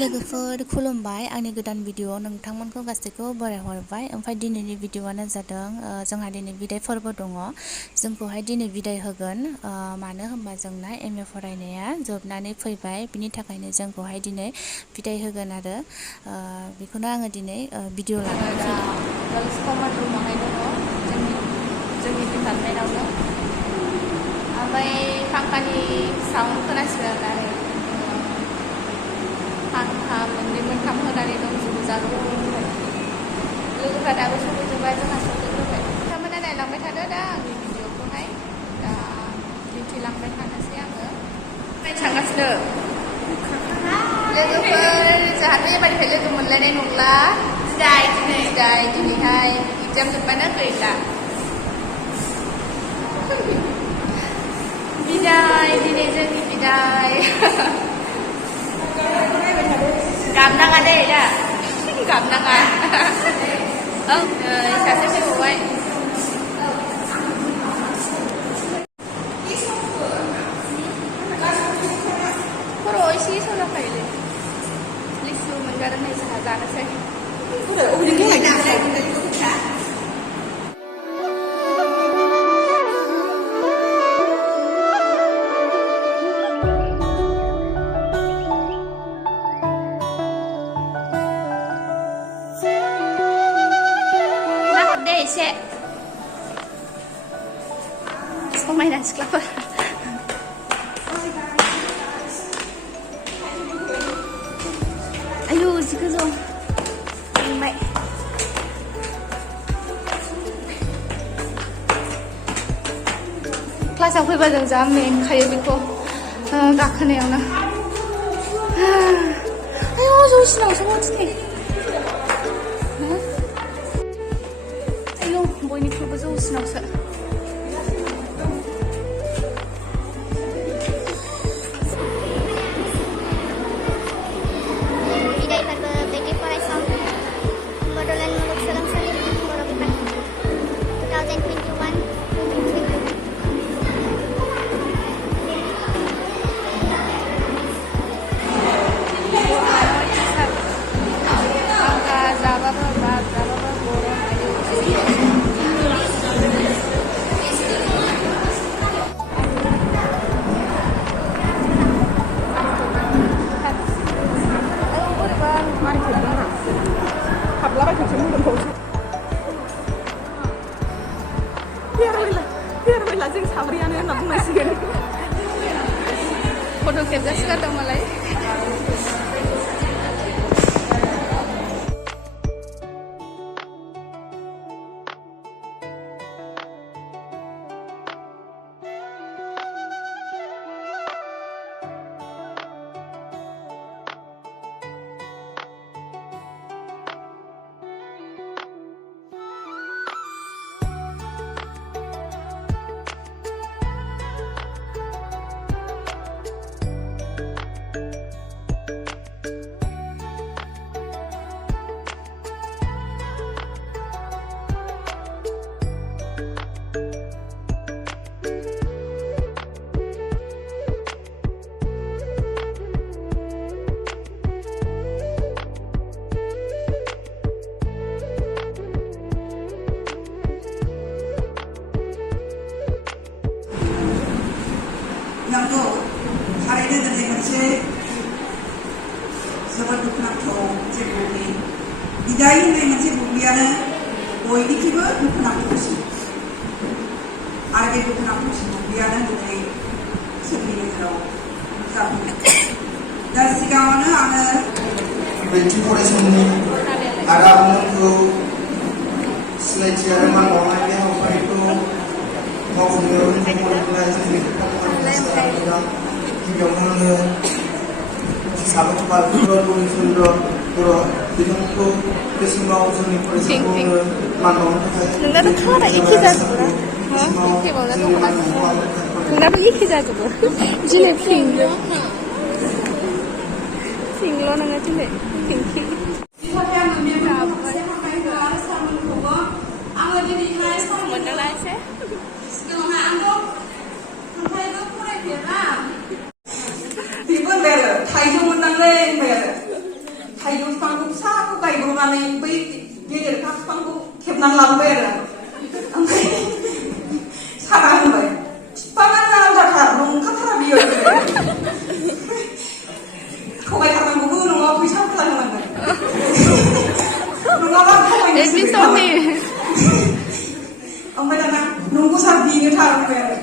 लोगोफोर खुलुमबाय आंनि गोदान भिडिअ नोंथांमोनखौ गासैखौ बरायहरबाय ओमफ्राय दिनैनि भिडिअआनो जादों जोंहा दिनै बिदाय फोरबो दङ जोंखौहाय दिनै बिदाय होगोन मानो होनबा जोंना एमए फरायनाया जोबनानै फैबाय बिनि थाखायनो जोंखौहाय दिनै बिदाय होगोन आरो बेखौनो आङो दिनै भिडिअ लानानै फैदों कमन रुमावहाय दङ जोंनि डिपार्टमेन्टआवनो ओमफ्राय फांखानि साउन्ड खोनासिगोन आरो फांखा मोननै मोनथाम होनानै दंजोबो जागौबाय लोगोफ्रा दाबो सफैजोबबाय जोंहा सफैजोबबाय बिथांमोना नायलांबाय थादो दा आंनि भिडिअखौहाय दा दिन्थिलांबाय थानोसै आङो थांगासिनो लोगोफोर जोंहाथ' एबारनिफ्राय लोगो मोनलायनाय नंला बिदाय दिनैहाय एगजाम जोब्बानो गैला बिदाय दिनै जोंनि बिदाय गाबनाङा दे दा गाबनाङा सासे फैबावबाय खर'आव एसे सौलाखायोलै लिसु मोनगारनाय जोंहा जानोसै एसे समायना सिख्लाफोर आयु जि गोजौ थांबाय क्लासाव फैबा जों जा मेंखायो बेखौ गाखोनायावनो आयु जौसिनावसो दिनै बयनिख्रुइबो जौसिनावसो बिदाय फोरबो बेटे फरायसं बड'लेण्ड मुलुगसोलोंसालि बर' बिफान 2021 जों साब्रैयानो होनना बुंनांसिगोन फट' खेबजासिगोन दं मालाय Jwngkwo थारैनो दिनै मोनसे जोबोद दुखुनांथाव मोनसे बुब्लि बिदाय होननाय मोनसे बुब्लियानो बयनिख्रुइबो दुखुनांथावसिन आरो बे दुखुनांथावसिन बुब्लियानो दिनै जोंनि गेजेराव जाफैदों दा सिगाङावनो आङो बेटि फरायसालिनि आदा आब'मोनखौ सिनायथि आरो मान बावनाय बे हाबाफारिखौ मावफुंनायाव जोंनि गिबियावनो आङो साबायखर गुरुनि चन्द्र बर' बिथांखौ बे समाव जोंनि फरायसाफोरनो मान बावनो थाखाय नोंनाथ' खारा एखे जाजोबो एखे बावना दख'ना नोंनाथ' एखे जाजोबो दिनै पिंकल' नोङो दिनै पिंकि मोनदोंना एसे बेबो होनबाय आरो थाइजौ मोननांलै होनबाय आरो थाइजौ बिफांखौ फिसाखौ गायब्रबनानै बै गेदेरखा बिफांखौ खेबनानै लाबोबाय आरो ओमफ्राय सारा होनबाय बिफाङानो आलादाथार नंखाथारा बियो थगायथारनांगौबो नङा फैसा बुरजा होनांगोन नङाबा थगायनोसो ओमफ्राय दाना नंगौ सार बेनो थार होनबाय आरो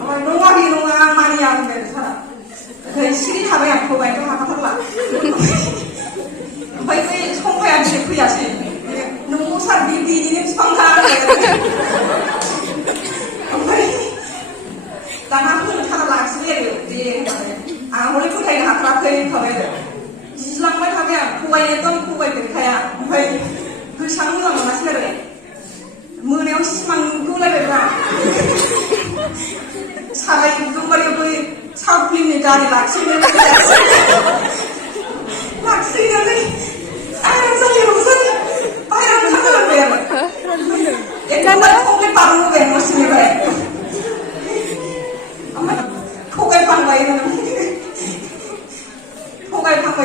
ओमफ्राय नङा बे नङा आं मानिया होनबाय आरो सारा ओमफ्राय सिरि थाबाय आं थगायनोथ' हाखाथारला ओमफ्य बै संफाया दिनै फैयासै नंगौ सार बे बेनिनो बिफांखा होनबाय आरो ओमफ्राय दाना होनो थारा लाखिबाय आरो दे होनबाय आं हले फोथायनो हाथाराखै होनखाबाय आरो गिज्लांबाय थाबाय आं थगायनो एकदम थगायफेरखाया ओमफ्राय गोसोआनो मोजां मोनासै आरो मोनायाव सिमां नुगोलायबायब्रा साराय एकदमबारे बै साउथ फिल्मनि गारि लाखिहैनानै आयरन जालियावसो बाहेरायाव ओंखारबोबाय आरो एकदमबारे कमप्लिट बारनबोबाय न' सिंनिफ्राय ओमफ्राय थगायफ्लांबाय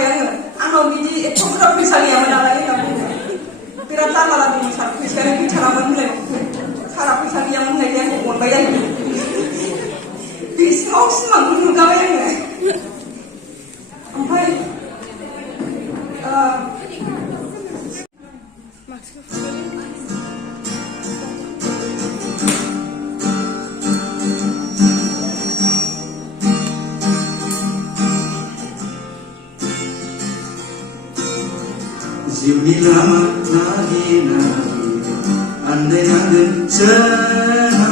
आङो आंनाव बिदि एथ' बुरजा फैसा गैयामोन नालाय होनना बुङो बिराद जारला जादोंमोन सार फैसायानो गैथारामोन होनलाय सारा फैसा गैयामोन होननायखाय आंखौ अनबाय जायो बे सिमांखौ नुगाबाय आङो ओमफ्राय जिउनि लामा नागिरनानै आन्दायनांगोन जोंहा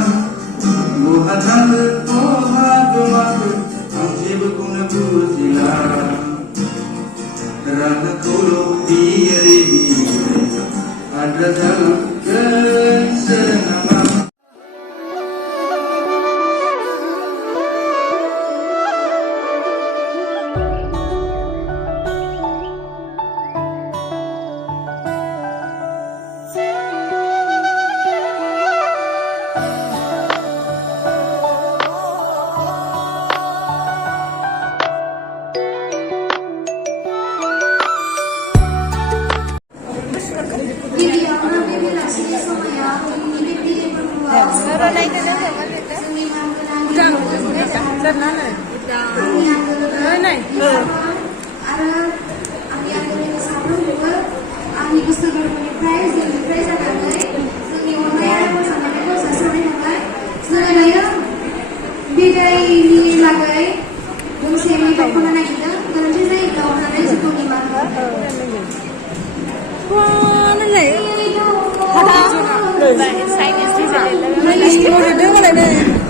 बहा थांगोन बहा गोमागोन आं जेबोखौनो बुजिला राहाखौल' बियै आद्रा जालांगोनसो नामा Bidai lagai, yung semi pa ko na nakita, ganun siya sa ikaw na rin sa tunima. Wow, ano na eh? Hada? Chinese Chinese mo rin doon wala na eh.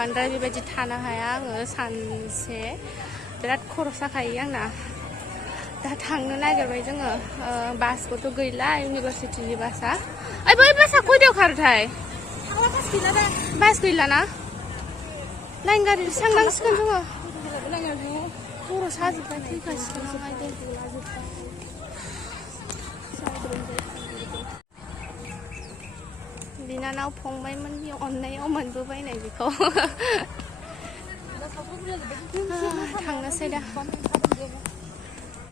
बांद्राय बेबायदि थानो हाया आङो सानसे बिराद खर' साखायो आंना दा थांनो नागिरबाय जोङो बासबोथ' गैला इउनिभारसिटिनि बासआ ओइ बै बासआ खयथायाव खारोथाय बास गैला ना लाइन गारि सांनांसिगोन जोङो खर' साजोब्बाय फैखासिगोन बिनानाव फंबायमोननि अननायाव मोनबोबायनाय बेखौ थांनोसै दा